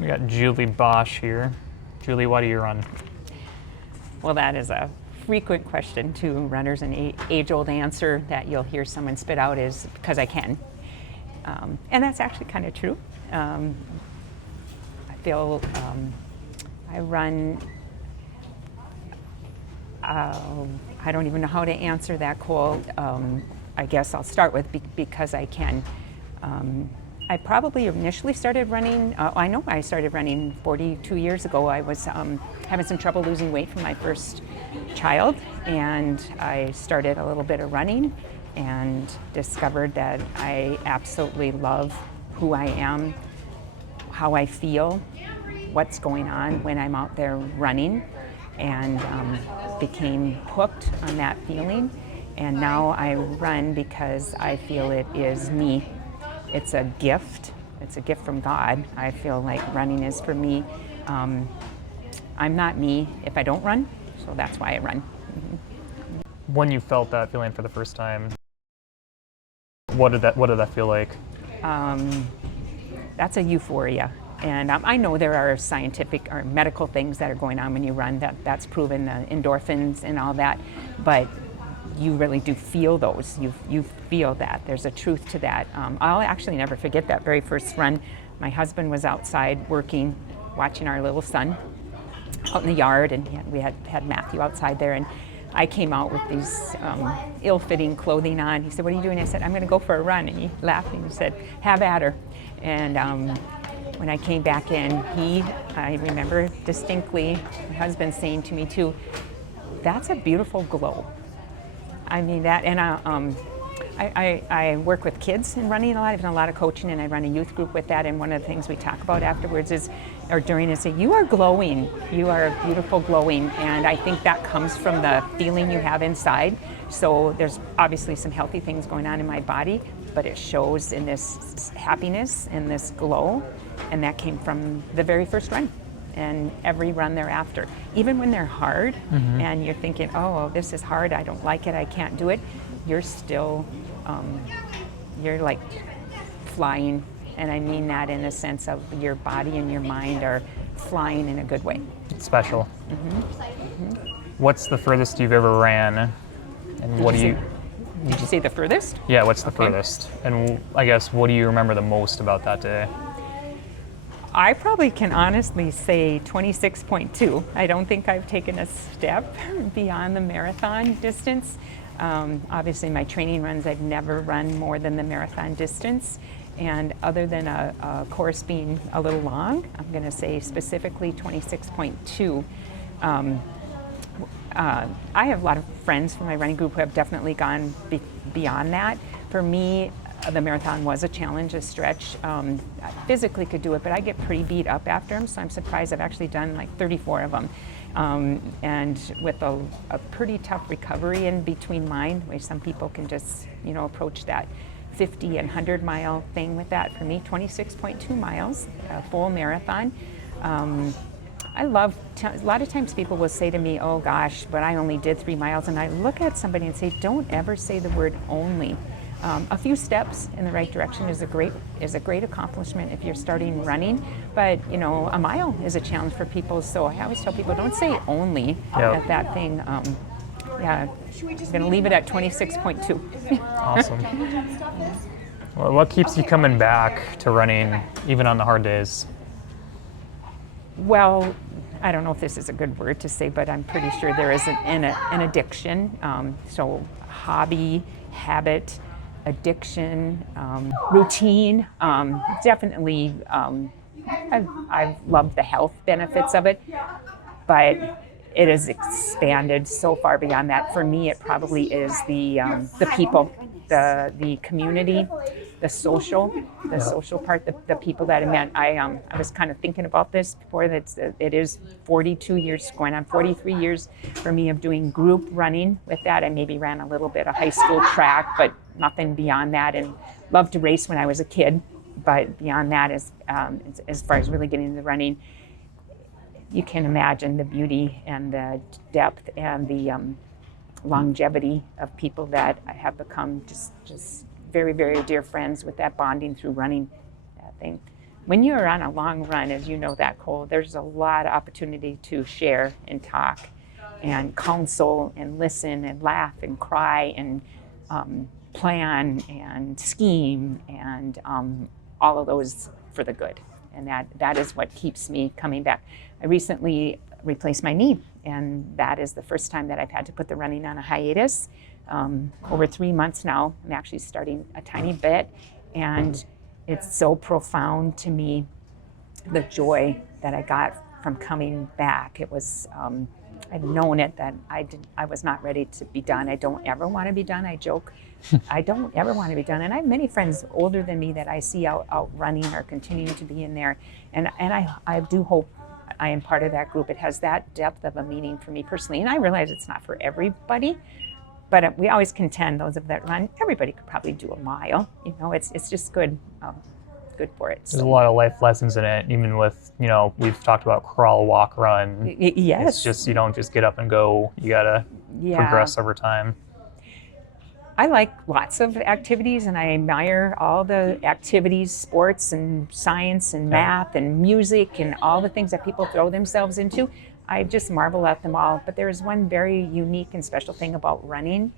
We got Julie Bosch here. Julie, why do you run? Well, that is a frequent question to runners, an age-old answer that you'll hear someone spit out is because I can. And that's actually kind of true. I feel I run, I don't even know how to answer that, Cole. I guess I'll start with because I can. I probably initially started running, I know I started running 42 years ago. I was having some trouble losing weight from my first child, and I started a little bit of running and discovered that I absolutely love who I am, how I feel, what's going on when I'm out there running, and became hooked on that feeling. And now I run because I feel it is me. It's a gift. It's a gift from God. I feel like running is for me. I'm not me if I don't run, so that's why I run. Mm-hmm. When you felt that feeling for the first time, what did that feel like? That's a euphoria. And I know there are scientific or medical things that are going on when you run, that's proven, endorphins and all that, but you really do feel those. You feel that. There's a truth to that. I'll actually never forget that very first run. My husband was outside working, watching our little son out in the yard, and we had Matthew outside there, and I came out with these ill-fitting clothing on. He said, "What are you doing?" I said, "I'm going to go for a run." And he laughed and he said, "Have at her." And when I came back in, I remember distinctly my husband saying to me too, "That's a beautiful glow." I mean that, and I work with kids in running a lot. I've done a lot of coaching, and I run a youth group with that. And one of the things we talk about afterwards or during is, you are glowing. You are a beautiful glowing, and I think that comes from the feeling you have inside. So there's obviously some healthy things going on in my body, but it shows in this happiness and this glow, and that came from the very first run. And every run thereafter, even when they're hard, mm-hmm. and you're thinking, "Oh, this is hard, I don't like it, I can't do it," you're still, you're like flying. And I mean that in a sense of your body and your mind are flying in a good way. It's special. Mm-hmm. Mm-hmm. What's the furthest you've ever ran? And what do you... Did you say the furthest? Yeah, what's the furthest? And I guess, what do you remember the most about that day? I probably can honestly say 26.2. I don't think I've taken a step beyond the marathon distance. Obviously, my training runs, I've never run more than the marathon distance. And other than a course being a little long, I'm going to say specifically 26.2. I have a lot of friends from my running group who have definitely gone beyond that. For me, the marathon was a challenge, a stretch. I physically could do it, but I get pretty beat up after them, so I'm surprised I've actually done like 34 of them. And with a pretty tough recovery in between mine, where some people can just, approach that 50 and 100 mile thing with that. For me, 26.2 miles, a full marathon. I love, a lot of times people will say to me, "Oh gosh, but I only did 3 miles." And I look at somebody and say, don't ever say the word only. A few steps in the right direction is a great accomplishment if you're starting running, but a mile is a challenge for people. So I always tell people, don't say only at that thing. I'm going to leave it at 26.2. Awesome. Well, what keeps you coming back to running even on the hard days? Well, I don't know if this is a good word to say, but I'm pretty sure there is an addiction. So hobby, habit, addiction, routine. Definitely, I've loved the health benefits of it, but it has expanded so far beyond that. For me, it probably is the people, the community, the social part, the people that I met. I was kind of thinking about this before, that it is 42 years, going on 43 years for me of doing group running with that. I maybe ran a little bit of high school track, but nothing beyond that, and loved to race when I was a kid. But beyond that, as far as really getting into running, you can imagine the beauty and the depth and the longevity of people that have become just very, very dear friends with that bonding through running. That thing when you're on a long run, as you know that, Cole, there's a lot of opportunity to share and talk and counsel and listen and laugh and cry and plan and scheme and all of those for the good. And that is what keeps me coming back. I recently replaced my knee, and that is the first time that I've had to put the running on a hiatus. Over 3 months now, I'm actually starting a tiny bit, and it's so profound to me, the joy that I got from coming back. It was, I've known it that I was not ready to be done. I don't ever want to be done. I joke, I don't ever want to be done. And I have many friends older than me that I see out running or continuing to be in there. And I do hope I am part of that group. It has that depth of a meaning for me personally. And I realize it's not for everybody, but we always contend, those of that run, everybody could probably do a mile. You know, it's just good. Good for it. There's a lot of life lessons in it, even with, we've talked about crawl, walk, run. Yes. It's just, you don't just get up and go. You got to progress over time. I like lots of activities, and I admire all the activities, sports and science and math and music and all the things that people throw themselves into. I just marvel at them all. But there's one very unique and special thing about running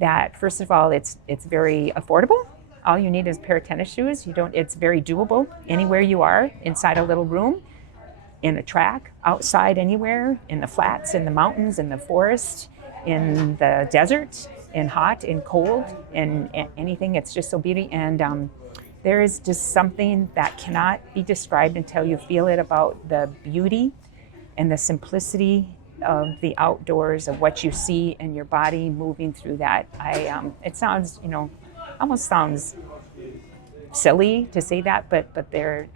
that, first of all, it's very affordable. All you need is a pair of tennis shoes. It's very doable anywhere you are, inside a little room, in a track, outside anywhere, in the flats, in the mountains, in the forest, in the desert, in hot, in cold, in anything. It's just so beautiful. And there is just something that cannot be described until you feel it about the beauty and the simplicity of the outdoors, of what you see and your body moving through that. It sounds, almost sounds silly to say that, but there,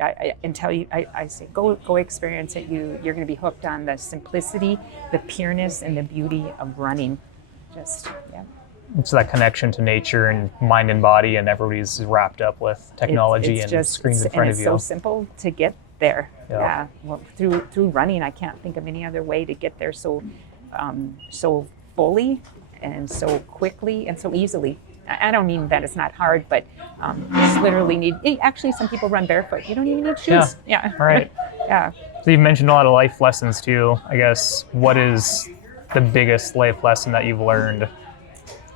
until I say go experience it, you're going to be hooked on the simplicity, the pureness, and the beauty of running. It's that connection to nature and mind and body, and everybody's wrapped up with technology and screens in front of you. And it's so simple to get there. Yep. Yeah. Well, through running, I can't think of any other way to get there so fully and so quickly and so easily. I don't mean that it's not hard, but you just literally actually some people run barefoot. You don't even need shoes. Yeah. Right. Yeah. So you've mentioned a lot of life lessons too. I guess, what is the biggest life lesson that you've learned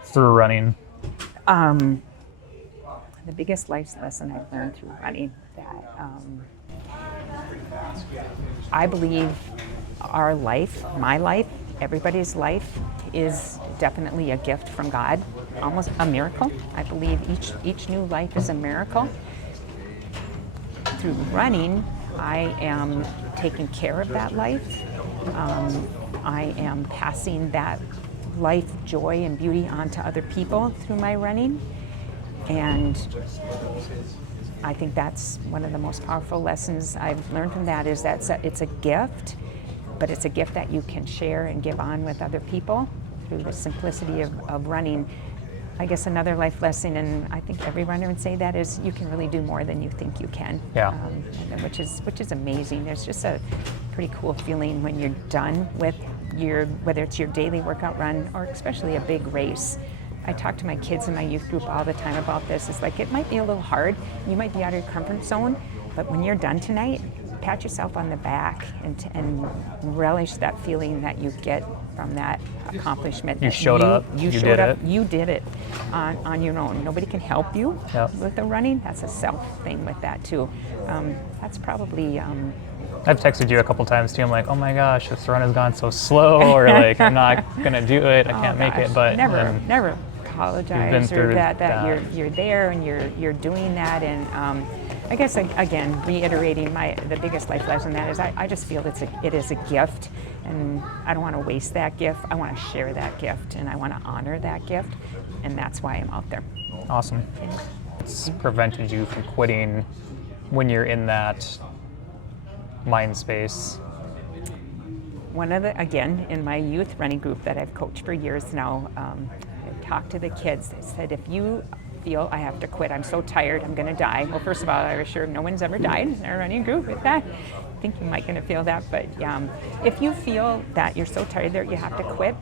through running? The biggest life lesson I've learned through running, that I believe our life, my life, everybody's life is definitely a gift from God, almost a miracle. I believe each new life is a miracle. Through running, I am taking care of that life. I am passing that life, joy, and beauty on to other people through my running. And I think that's one of the most powerful lessons I've learned from that, is that it's a gift, but it's a gift that you can share and give on with other people through the simplicity of running. I guess another life lesson, and I think every runner would say that, is you can really do more than you think you can. Yeah. Which is amazing. There's just a pretty cool feeling when you're done with whether it's your daily workout run or especially a big race. I talk to my kids in my youth group all the time about this. It's like, it might be a little hard. You might be out of your comfort zone, but when you're done tonight, pat yourself on the back and relish that feeling that you get from that accomplishment. You showed up. You showed up. You did it on your own. Nobody can help you with the running. That's a self thing with that too. That's probably. I've texted you a couple times too. I'm like, oh my gosh, this run has gone so slow, or like, I'm not gonna do it. I can't make it. But never apologize, or that you're there and you're doing that. And I guess again, reiterating the biggest life lesson, that is, I just feel it is a gift, and I don't want to waste that gift. I want to share that gift, and I want to honor that gift, and that's why I'm out there. Awesome. It's prevented you from quitting when you're in that mind space? Again, in my youth running group that I've coached for years now, I talked to the kids. I said, if you feel I have to quit, I'm so tired, I'm going to die. Well, first of all, I was sure no one's ever died in our running group with that. I think you might going to feel that, but if you feel that you're so tired that you have to quit,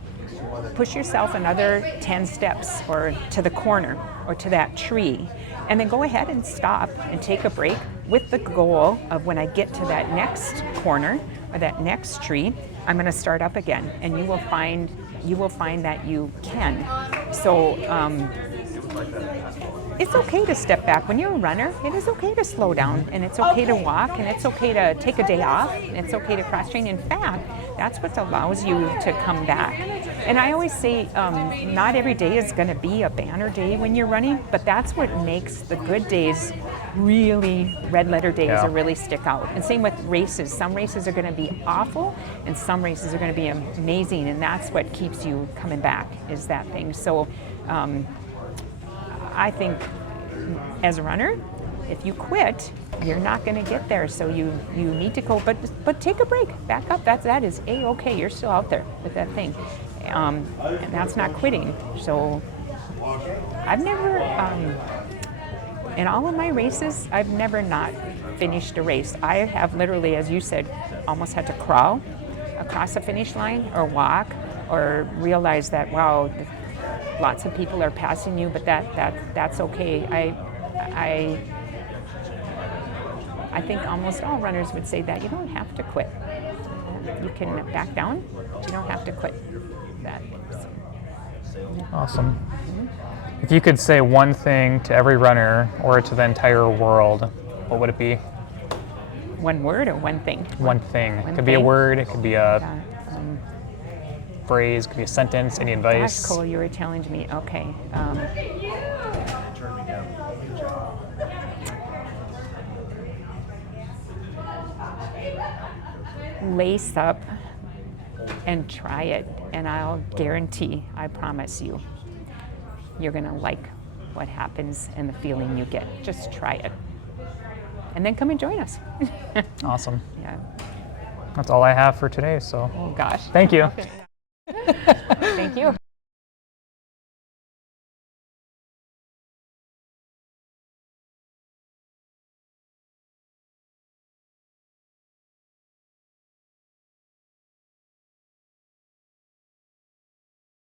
push yourself another 10 steps or to the corner or to that tree, and then go ahead and stop and take a break. with the goal of when I get to that next corner or that next tree, I'm going to start up again, and you will find that you can. So it's okay to step back. When you're a runner, it is okay to slow down, and it's okay to walk, and it's okay to take a day off, and it's okay to cross train. In fact, that's what allows you to come back. And I always say, not every day is going to be a banner day when you're running, but that's what makes the good days really, red letter days, Yeah. or really stick out. And same with races. Some races are going to be awful, and some races are going to be amazing, and that's what keeps you coming back, is that thing. So I think as a runner, if you quit, you're not going to get there. So you need to go, but take a break, back up. That is A-okay. You're still out there with that thing, and that's not quitting. So I've never, in all of my races, I've never not finished a race. I have literally, as you said, almost had to crawl across the finish line, or walk, or realize that, wow, lots of people are passing you, but that's okay. I think almost all runners would say that you don't have to quit. You can back down, but you don't have to quit. That. Awesome. If you could say one thing to every runner or to the entire world, what would it be? One word or one thing? One thing. It One could be a thing? word, it could be a Yeah, phrase, it could be a sentence, any Gosh, advice. Cole, you were challenging me. Okay. Lace up and try it, and I'll guarantee, I promise you, you're going to like what happens and the feeling you get. Just try it. And then come and join us. Awesome. Yeah. That's all I have for today, so Oh, gosh. thank you. Thank you.